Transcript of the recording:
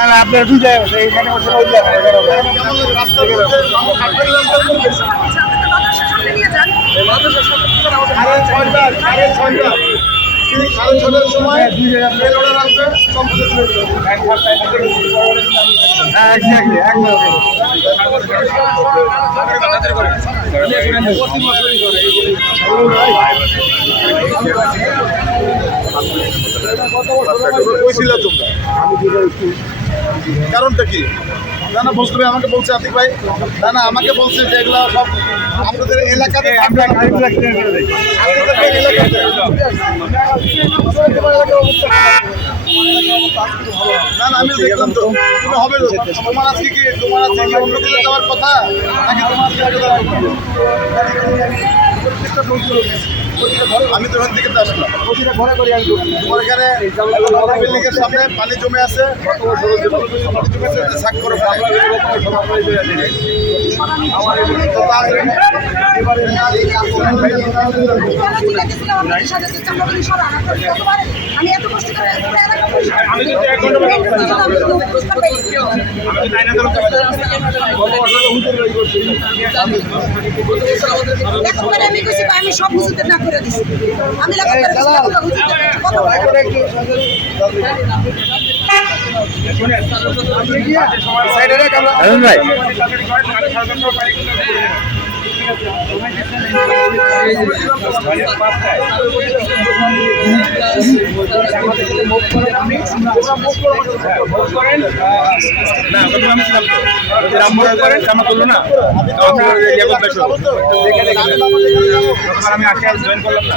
না না আপনার দুই জায়গায় আছে, এইখানে বসে ওই জায়গায় সময় দুই জায়গায় আসবে কারণটা কি? না না বুঝতে আমাকে বলছে আতিক ভাই, না না আমাকে বলছে যে এগুলো সব আপনাদের এলাকাতে না না আমি দেখলাম তো তুমি হবে তোমার আজকে কি অন্য কিছু যাওয়ার কথা নাকি আমি তো ওখান থেকে আসলাম তোমার এখানে বিল্ডিংয়ের সামনে পানি জমে আছে শাক করে আমি এত কষ্ট করে আমি সব হুজুরদের না করে দিচ্ছি আমি আমি আসে জয়েন করলাম না।